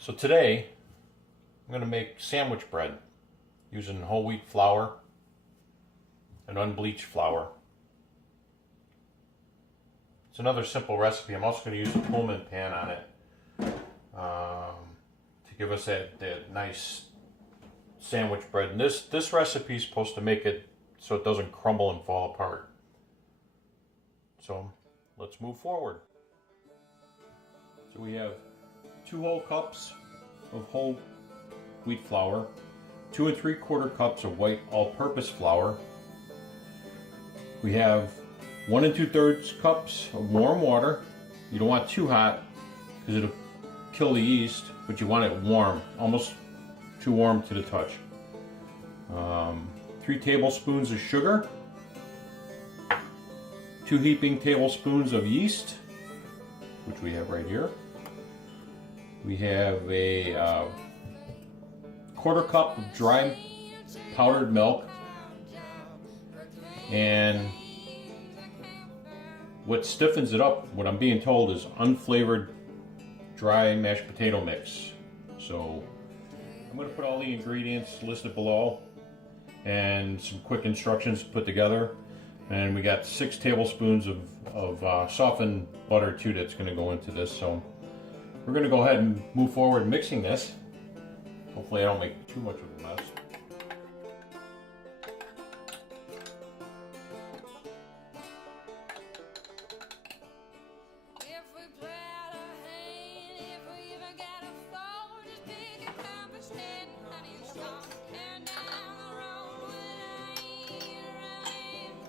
So today, I'm going to make sandwich bread using whole wheat flour and unbleached flour. It's another simple recipe. I'm also going to use a Pullman pan on it to give us that nice sandwich bread. And this recipe is supposed to make it so it doesn't crumble and fall apart. So let's move forward. So we have 2 whole cups of whole wheat flour, 2 3/4 cups of white all-purpose flour. We have 1 2/3 cups of warm water. You don't want it too hot because it'll kill the yeast, but you want it warm, almost too warm to the touch. 3 tablespoons of sugar, 2 heaping tablespoons of yeast, which we have right here. We have a 1/4 cup of dry powdered milk, and what stiffens it up, what I'm being told, is unflavored dry mashed potato mix. So I'm going to put all the ingredients listed below and some quick instructions to put together. And we got 6 tablespoons of softened butter too that's going to go into this. So we're going to go ahead and move forward mixing this. Hopefully I don't make too much of a mess.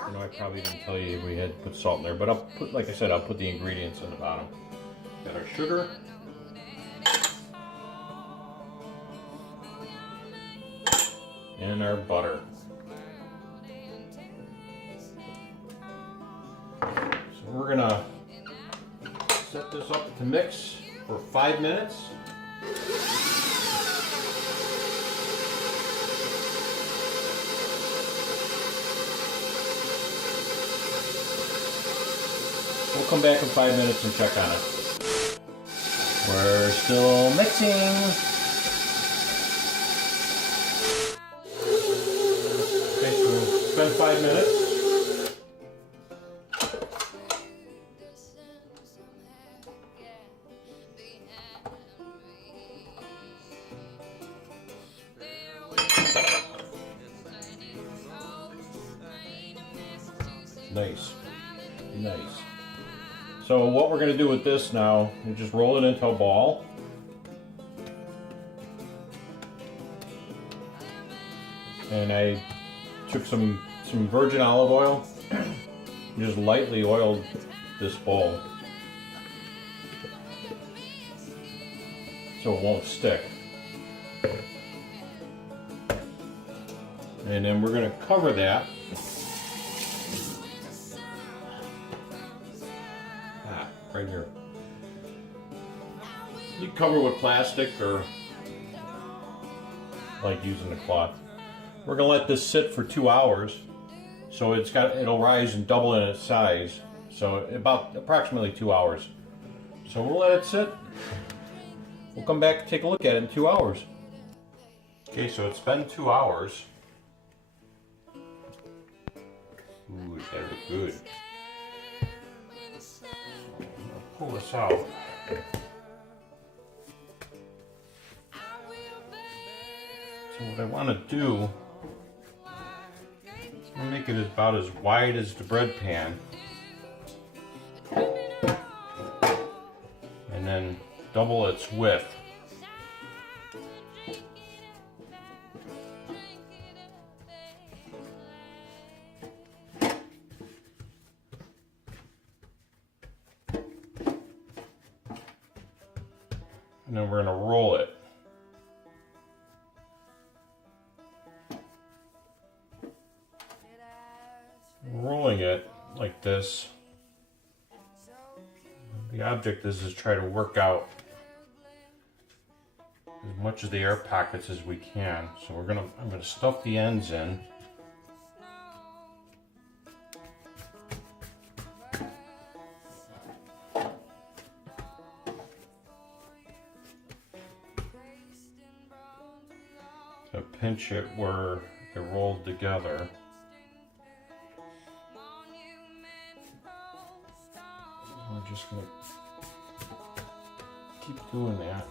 I know I probably didn't tell you we had to put salt in there, but I'll put, like I said, I'll put the ingredients on the bottom. Got our sugar. And our butter. So we're gonna set this up to mix for 5 minutes. We'll come back in 5 minutes and check on it. We're still mixing. Okay, so it's been 5 minutes. Nice. So what we're going to do with this now is just roll it into a ball. And I took some virgin olive oil and just lightly oiled this bowl so it won't stick. And then we're going to cover that. Right here. You cover with plastic or like using a cloth. We're gonna let this sit for 2 hours, so it'll rise and double in its size. So about approximately 2 hours. So we'll let it sit. We'll come back and take a look at it in 2 hours. Okay, so it's been 2 hours. Ooh, it better look good. Pull this out. So what I want to do is make it about as wide as the bread pan, and then double its width. And then we're going to roll it. Rolling it like this. The object is to try to work out as much of the air pockets as we can. So I'm going to stuff the ends in. going to pinch it where they're rolled together. We're just going to keep doing that.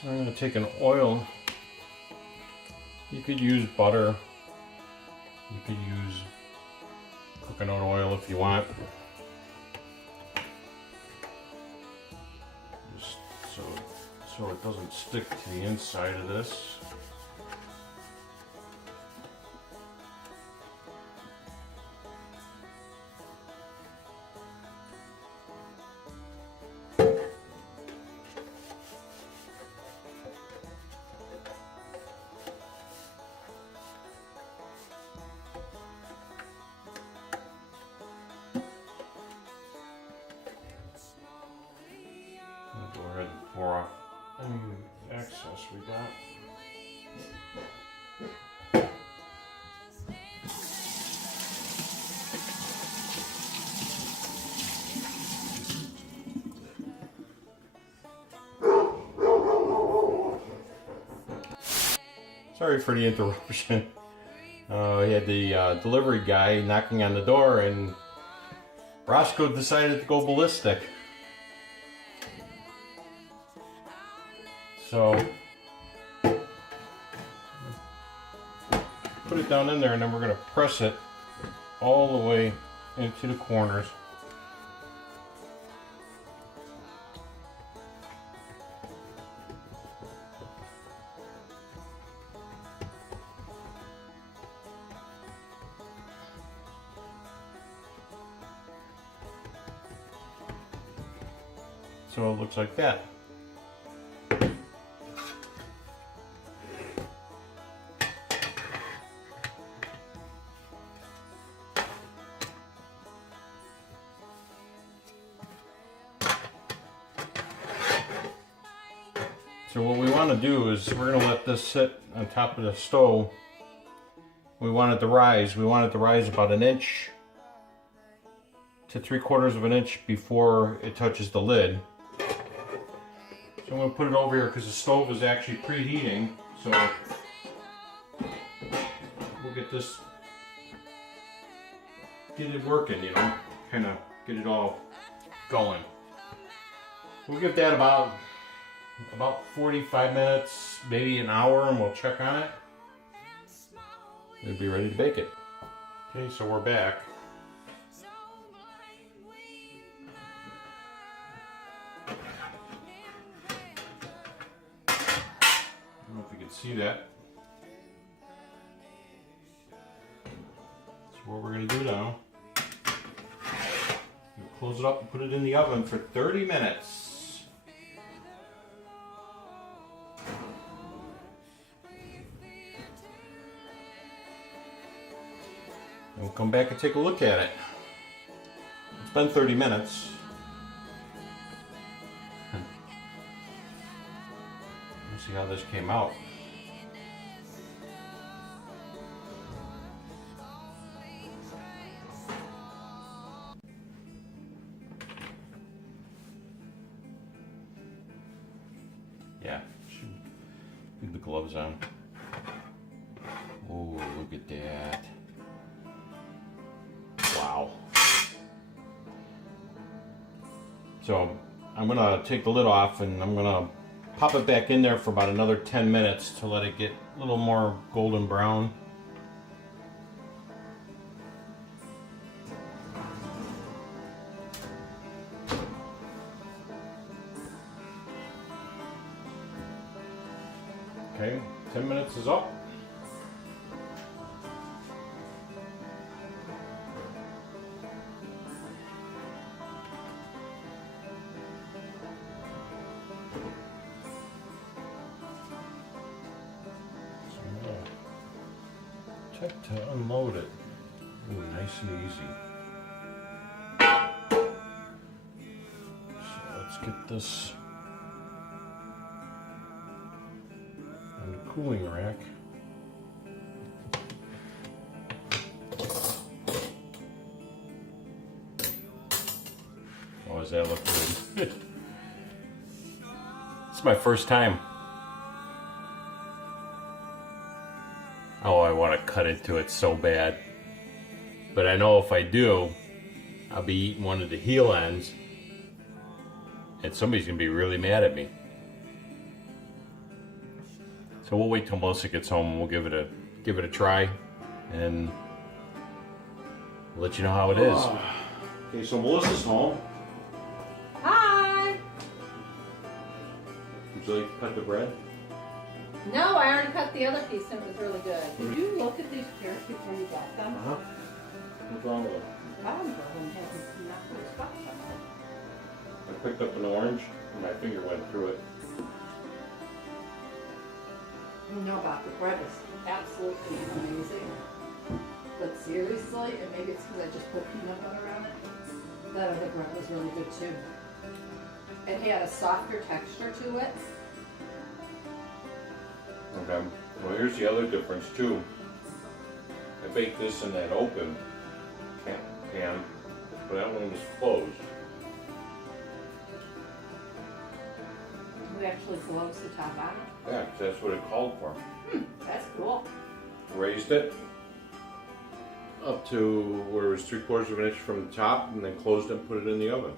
So I'm going to take an oil. You could use butter. You could use coconut oil if you want. Just so it doesn't stick to the inside of this. Go ahead and pour off any excess we got. Sorry for the interruption. We had the delivery guy knocking on the door, and Roscoe decided to go ballistic. So, put it down in there, and then we're going to press it all the way into the corners. So it looks like that. So what we want to do is we're going to let this sit on top of the stove. We want it to rise. We want it to rise about 1 inch to 3/4 of an inch before it touches the lid. So I'm going to put it over here because the stove is actually preheating. So we'll get it working, you know, kind of get it all going. We'll give that about 45 minutes, maybe an hour, and we'll check on it. We'll be ready to bake it. Okay, so we're back. I don't know if you can see that. So what we're going to do now, we'll close it up and put it in the oven for 30 minutes. We'll come back and take a look at it. It's been 30 minutes. Let's see how this came out. Yeah, should leave the gloves on. Oh, look at that. Wow. So I'm gonna take the lid off and I'm gonna pop it back in there for about another 10 minutes to let it get a little more golden brown. Okay, 10 minutes is up. Check to unload it. Ooh, nice and easy. So let's get this on the cooling rack. Oh, does that look good? It's my first time. Oh, I want to cut into it so bad. But I know if I do, I'll be eating one of the heel ends, and somebody's going to be really mad at me. So we'll wait till Melissa gets home and we'll give it a try, and let you know how it is. Okay, so Melissa's home. Hi! Would you like to cut the bread? No, I already cut the other piece and it was really good. Did you look at these pears before you got them? Uh-huh. What's wrong with it? Bottom of them hasn't not put a spot on it. I picked up an orange and my finger went through it. You know about the bread is absolutely amazing. But seriously, and maybe it's because I just put peanut butter on it, that other bread was really good too. It had a softer texture to it. Okay, well here's the other difference too. I baked this in that open pan, but that one was closed. We actually closed the top on it. Yeah, 'cause that's what it called for. That's cool. Raised it up to where it was 3/4 of an inch from the top, and then closed it and put it in the oven.